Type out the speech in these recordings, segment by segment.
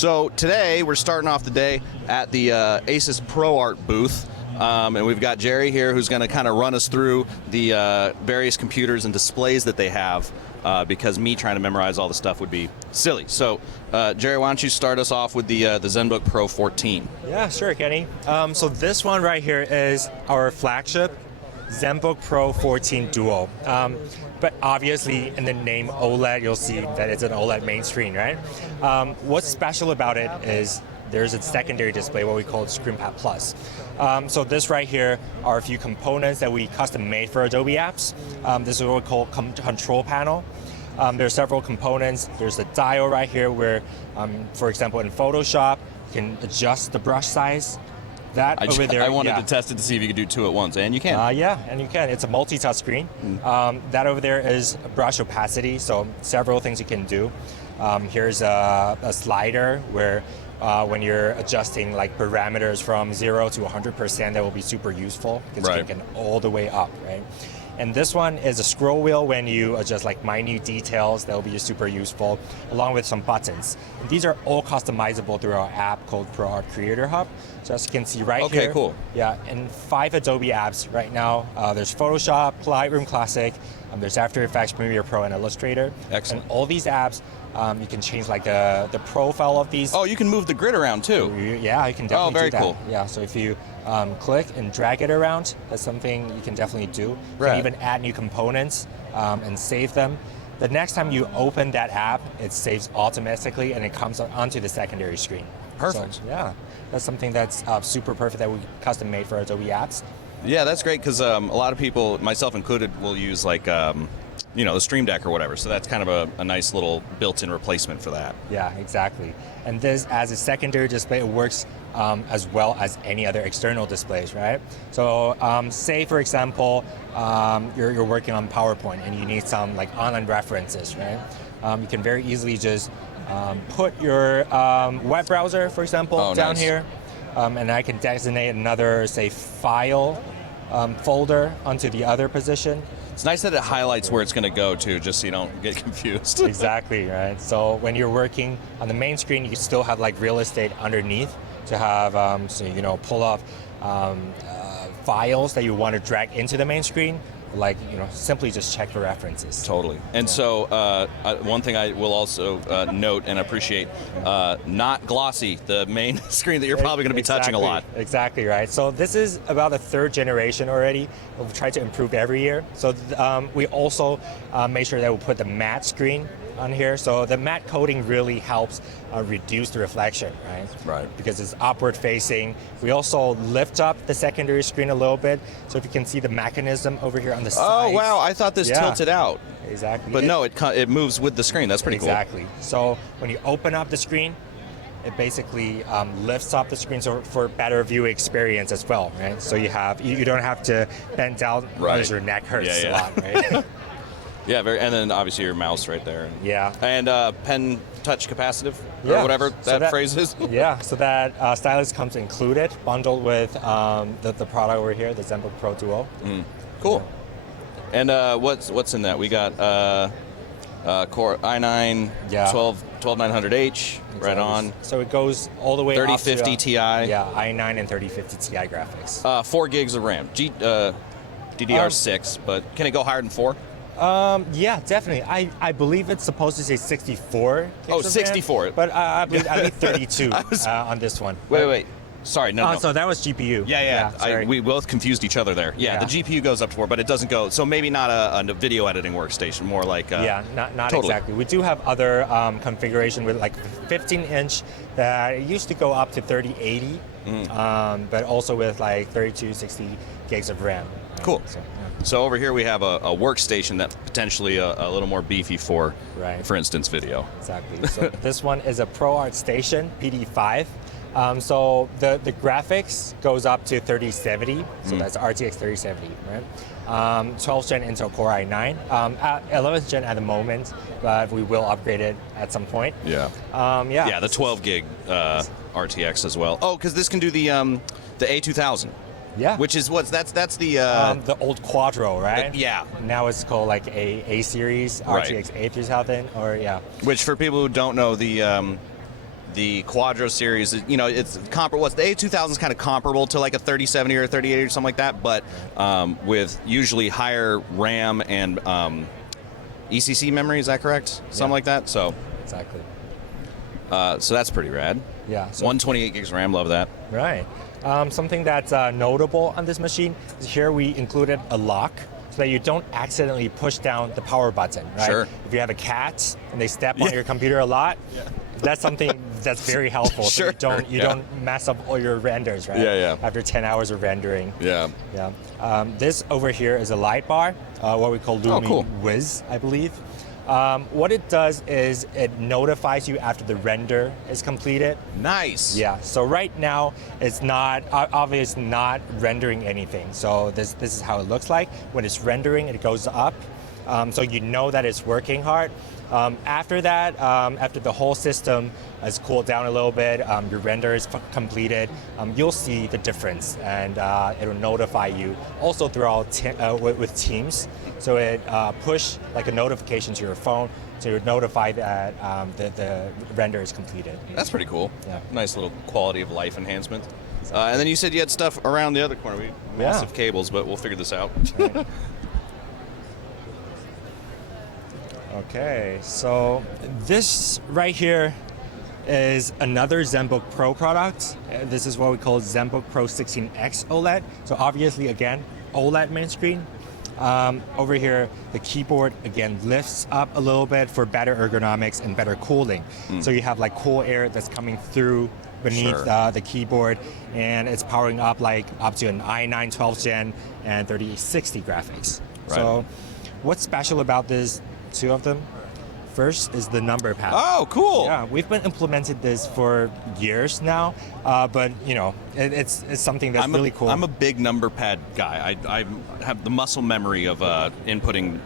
So today we're starting off the day at the Asus ProArt booth. And we've got Jerry here who's going to kind of run us through the various computers and displays that they have, because me trying to memorize all the stuff would be silly. So, Jerry, why don't you start us off with the Zenbook Pro 14? Yeah, sure, Kenny. So this one right here is our flagship Zenbook Pro 14 Duo. But obviously in the name OLED, you'll see that it's an OLED main screen, right? What's special about it is there's a secondary display, what we call ScreenPad Plus. So this right here are a few components that we custom made for Adobe apps. This is what we call control panel. There are several components. There's a dial right here where, for example, in Photoshop, you can adjust the brush size. That over there, I wanted to test it to see if you could do two at once, and you can. Yeah, and you can. It's a multi-touch screen. That over there is brush opacity, so several things you can do. Here's a slider where when you're adjusting like parameters from 0 to 100%, that will be super useful because you can get all the way up, right? And this one is a scroll wheel when you adjust like minute details. That will be super useful, along with some buttons. And these are all customizable through our app called ProArt Creator Hub. So as you can see right here. Okay, cool. Yeah, in 5 Adobe apps right now. There's Photoshop, Lightroom Classic, there's After Effects, Premiere Pro, and Illustrator. Excellent. And all these apps, you can change like the profile of these. Oh, you can move the grid around too. Yeah, you can definitely very do that. cool. Yeah, so if you click and drag it around, that's something you can definitely do. You can even add new components and save them. The next time you open that app, it saves automatically and it comes onto the secondary screen. Perfect. So, yeah, that's something that's super perfect that we custom made for Adobe apps. Yeah, that's great because a lot of people, myself included, will use like the Stream Deck or whatever. So that's kind of a nice little built-in replacement for that. Yeah, exactly. And this, as a secondary display, it works as well as any other external displays, right? So say, for example, you're working on PowerPoint and you need some like online references, right? You can very easily just put your web browser, for example, down here. And I can designate another, say, file folder onto the other position. It's nice that it highlights where it's going to go to, just so you don't get confused. Exactly, right? So when you're working on the main screen, you still have like real estate underneath to have, pull up files that you want to drag into the main screen. Like, simply just check for references. Totally. And so one thing I will also note and appreciate, not glossy, the main screen that you're probably going to be touching a lot. Exactly, right. So this is about the 3rd generation already. We've tried to improve every year. So we also made sure that we put the matte screen on here. So the matte coating really helps reduce the reflection, right? Right. Because it's upward facing. We also lift up the secondary screen a little bit. So if you can see the mechanism over here on the side. Oh, wow. I thought this tilted out. Exactly. But no, it moves with the screen. That's pretty cool. Exactly. So when you open up the screen, it basically lifts up the screen for better view experience as well, right? So you don't have to bend down because your neck hurts a lot, right? Yeah, and then obviously your mouse right there. Yeah. And pen touch capacitive, or whatever that phrase is. Yeah, so that stylus comes included, bundled with the product over here, the Zenbook Pro Duo. Cool. And what's in that? We got Core i9 12900H, exactly. Right on. So it goes all the way 3050 up to, Ti. Yeah, i9 and 3050 Ti graphics. 4 gigs of RAM. DDR6, but can it go higher than 4? Yeah, definitely. I believe it's supposed to say 64. Oh, 64. RAM, but I believe I need 32 on this one. Wait. Sorry, no. So that was GPU. Yeah. We both confused each other there. Yeah, the GPU goes up to 4, but it doesn't go. So maybe not a video editing workstation, more like. Not totally. exactly. We do have other configuration with like 15-inch that used to go up to 3080, but also with like 3260 gigs of RAM. Cool. So over here we have a workstation that potentially a little more beefy for instance, video. Exactly. So this one is a ProArt Station PD5. So the graphics goes up to 3070, so that's RTX 3070, right? 12th gen Intel Core i9, 11th gen at the moment, but we will upgrade it at some point. The 12 gig RTX as well. Oh, because this can do the A2000. Yeah. Which is that's the old Quadro, right? Yeah. Now it's called like A series, RTX A3000, or Which for people who don't know, the the Quadro series, you know, it's comparable. The A2000 is kind of comparable to like a 3070 or a 3080 or something like that, but with usually higher RAM and ECC memory. Is that correct? Something like that. So exactly. So that's pretty rad. Yeah. So 128 gigs RAM. Love that. right. Something that's notable on this machine is here we included a lock so that you don't accidentally push down the power button. Right? Sure. If you have a cat and they step on your computer a lot, that's something that's very helpful. Sure. So you don't mess up all your renders, right? Yeah. After 10 hours of rendering. Yeah. Yeah. This over here is a light bar, what we call Lumi cool. Wiz, I believe. What it does is it notifies you after the render is completed. Nice. Yeah. So right now it's not obviously not rendering anything. So this is how it looks like when it's rendering. It goes up, so you know that it's working hard. After that, after the whole system has cooled down a little bit, your render is completed, you'll see the difference, and it'll notify you also throughout with Teams. So it push like a notification to your phone to notify that the render is completed. That's pretty cool. Yeah. Nice little quality of life enhancement. And then you said you had stuff around the other corner. Massive cables, but we'll figure this out. Right. Okay, so this right here is another Zenbook Pro product. This is what we call Zenbook Pro 16X OLED. So obviously, again, OLED main screen. Over here, the keyboard, again, lifts up a little bit for better ergonomics and better cooling. So you have like cool air that's coming through beneath the keyboard, and it's powering up like up to an i9 12th gen and 3060 graphics. Right. So what's special about this? Two of them. First is the number pad. Oh, cool. Yeah, we've been implemented this for years now, but you know, it's something that's really cool. I'm a big number pad guy. I have the muscle memory of inputting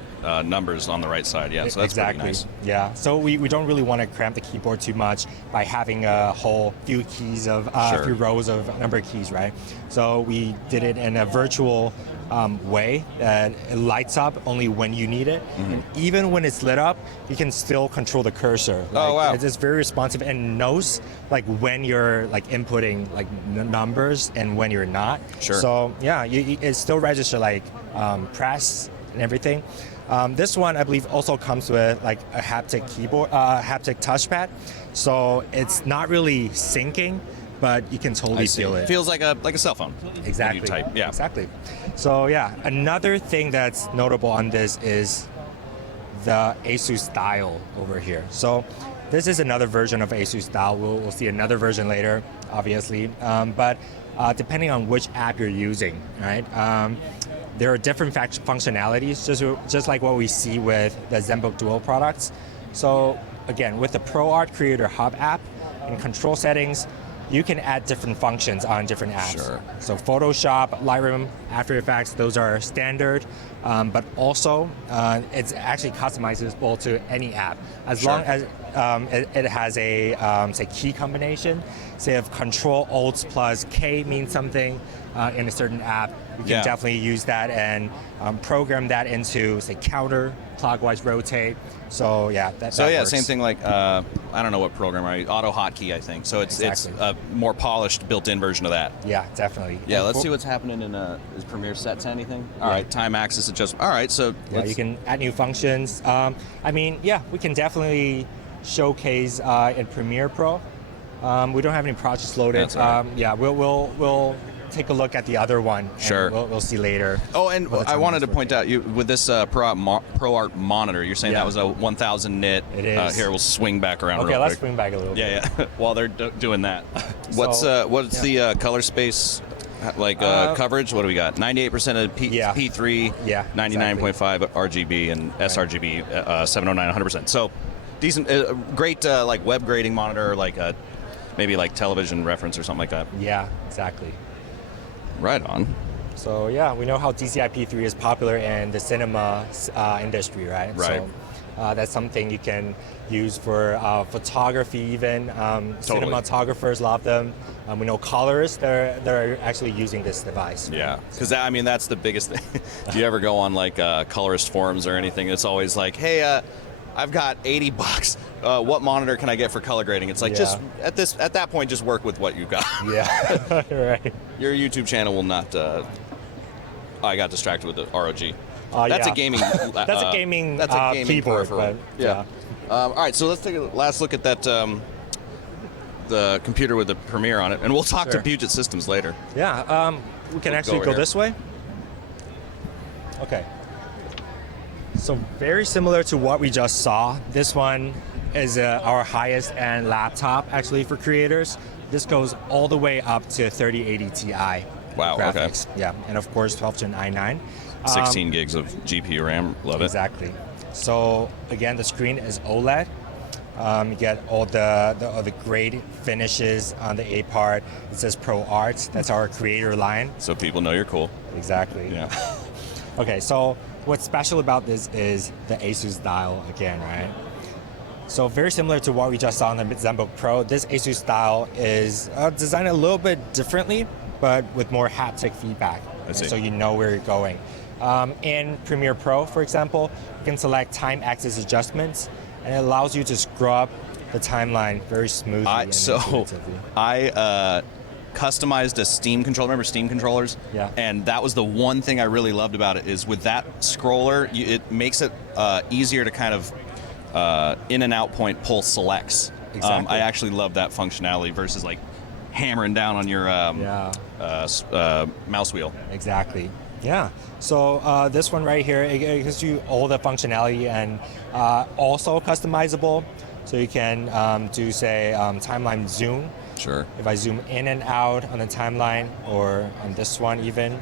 numbers on the right side. Yeah, so that's exactly. pretty nice. Yeah, so we don't really want to cramp the keyboard too much by having a whole few keys of few rows of number keys, right? So we did it in a virtual way that it lights up only when you need it, and even when it's lit up, you can still control the cursor. Like, oh wow! It's very responsive and knows like when you're like inputting like numbers and when you're not. Sure. So yeah, it still registers like press and everything. This one, I believe, also comes with like a haptic keyboard, haptic touchpad. So it's not really syncing, but you can totally feel it. Feels like a cell phone. Exactly. When you type. Yeah. Exactly. So yeah, another thing that's notable on this is the ASUS style over here. So this is another version of ASUS style. We'll see another version later, obviously. But depending on which app you're using, right? There are different functionalities, just like what we see with the Zenbook Duo products. So again, with the ProArt Creator Hub app, in control settings, you can add different functions on different apps. Sure. So Photoshop, Lightroom, After Effects, those are standard, but also it's actually customizable to any app as long as it has a say key combination. Say if Control Alt plus K means something in a certain app, you can definitely use that and program that into say counter, clockwise rotate. So yeah, that works. Same thing like I don't know what program, right? Auto hotkey, I think. So it's a more polished, built-in version of that. Yeah, definitely. Yeah, let's see what's happening in is Premiere set to anything. All right, time axis adjustment. All right, so you can add new functions. I mean, yeah, we can definitely showcase in Premiere Pro. We don't have any projects loaded. That's all right. Yeah, we'll take a look at the other one. Sure. We'll see later. Oh, and I wanted to point out, with this ProArt monitor, you're saying that was a 1000 nit. It is. Here, we'll swing back around Okay, real let's quick. swing back a little bit. Yeah. While they're doing that. What's the color space coverage? What do we got? 98% of P3, 99.5 RGB, and sRGB 709, 100%. So decent, great like web grading monitor, like maybe like television reference or something like that. Yeah, exactly. Right on. So yeah, we know how DCI-P3 is popular in the cinema industry, right? Right. So that's something you can use for photography even. Totally. Cinematographers love them. We know colorists, they're actually using this device. Yeah, because that's the biggest thing. Do you ever go on like colorist forums or anything? It's always like, hey, I've got 80 bucks. What monitor can I get for color grading? It's like just at that point, just work with what you've got. Yeah, right. Your YouTube channel will not. I got distracted with the ROG. That's a gaming. That's a gaming. That's a gaming keyboard. peripheral. But, yeah. All right, so let's take a last look at that. The computer with the Premiere on it, and we'll talk to Puget Systems later. Yeah. We can actually go this way. Okay. So very similar to what we just saw. This one is our highest end laptop actually for creators. This goes all the way up to 3080 Ti. Wow. Graphics. Yeah, and of course 12th Gen i9. 16 gigs of GPU RAM. Love it. Exactly. So again, the screen is OLED. You get all the great finishes on the A part. It says ProArt. That's our creator line. So people know you're cool. Exactly. Yeah. Okay, so what's special about this is the ASUS dial again, right? So very similar to what we just saw on the Zenbook Pro, this ASUS dial is designed a little bit differently, but with more haptic feedback. I see. So you know where you're going. In Premiere Pro, for example, you can select time axis adjustments, and it allows you to scrub the timeline very smoothly. I customized a Steam controller. Remember Steam controllers? Yeah. And that was the one thing I really loved about it is with that scroller, it makes it easier to kind of in and out point pull selects. Exactly. I actually love that functionality versus like hammering down on your mouse wheel. Exactly. Yeah. So this one right here, it gives you all the functionality and also customizable. So you can do, say, timeline zoom. Sure. If I zoom in and out on the timeline, or on this one even,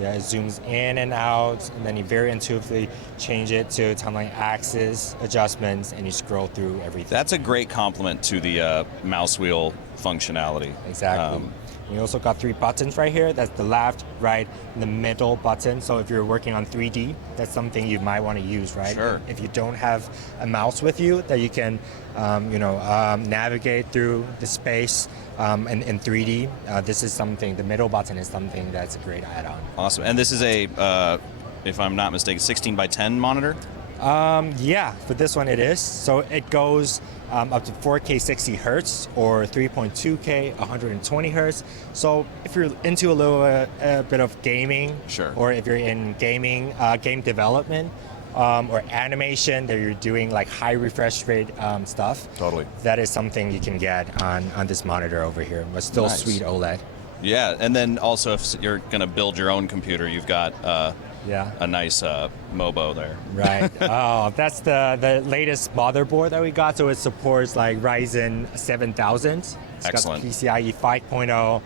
yeah, it zooms in and out, and then you very intuitively change it to timeline axis adjustments, and you scroll through everything. That's a great compliment to the mouse wheel functionality. Exactly. We also got 3 buttons right here. That's the left, right, and the middle button. So if you're working on 3D, that's something you might want to use, right? Sure. If you don't have a mouse with you that you can, navigate through the space in 3D, this is something. The middle button is something that's a great add-on. Awesome. And this is a, if I'm not mistaken, 16 by 10 monitor. Yeah, for this one it is. So it goes up to 4K 60 hertz or 3.2K 120 hertz. So if you're into a little bit of gaming, sure, or if you're in gaming, game development, or animation that you're doing like high refresh rate stuff, totally, that is something you can get on this monitor over here. But still nice. Sweet OLED. Yeah, and then also if you're going to build your own computer, you've got a nice MOBO there. Right. Oh, that's the latest motherboard that we got. So it supports like Ryzen 7000. It's Excellent. got PCIe 5.0,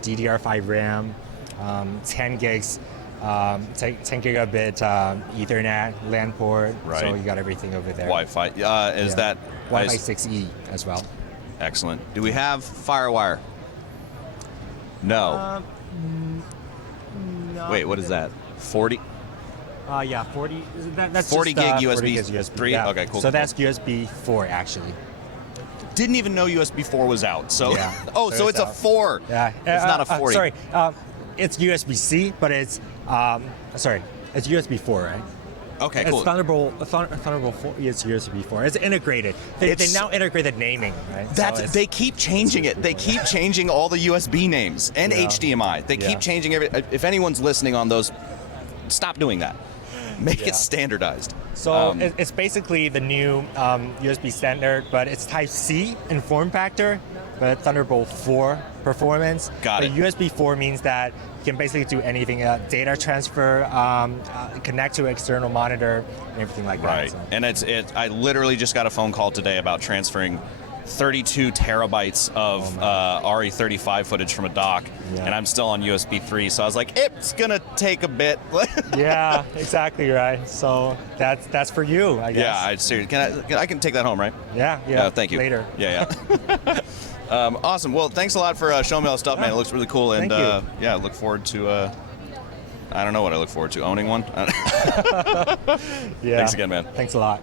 DDR5 RAM, 10 gigs, 10 gigabit Ethernet LAN port. Right. So you got everything over there. Wi-Fi. Is that Wi-Fi 6E as well? Excellent. Do we have FireWire? No. No. Wait, what is that? 40? Yeah, 40. That's 40 just, gig USB 40 gigs USB 3? Yeah. Okay, cool. So cool. that's USB 4 actually. Didn't even know USB 4 was out. So Yeah. so it's a 4. Yeah. It's not a 40. Sorry. It's USB-C, but it's it's USB 4, right? Okay, It's cool. Thunderbolt 4. It's USB 4. It's integrated. They now integrated naming, right? They keep changing it. They keep changing all the USB names and Yeah. HDMI. They keep changing If anyone's listening on those, stop doing that. Make it standardized. So it's basically the new USB standard, but it's Type-C in form factor, but Thunderbolt 4 performance. Got it. USB 4 means that you can basically do anything, data transfer, connect to external monitor, and everything like that. Right. So. And I literally just got a phone call today about transferring 32 terabytes of RE35 footage from a dock, and I'm still on USB 3, so I was like, it's gonna take a bit. Yeah, exactly right. So that's for you, I guess. Yeah, seriously. I can take that home, right? Yeah. Thank you. Later. Yeah. Awesome. Well, thanks a lot for showing me all the stuff, man. It looks really cool, and Thank you. I look forward to. I don't know what I look forward to. Owning one. Yeah. Thanks again, man. Thanks a lot.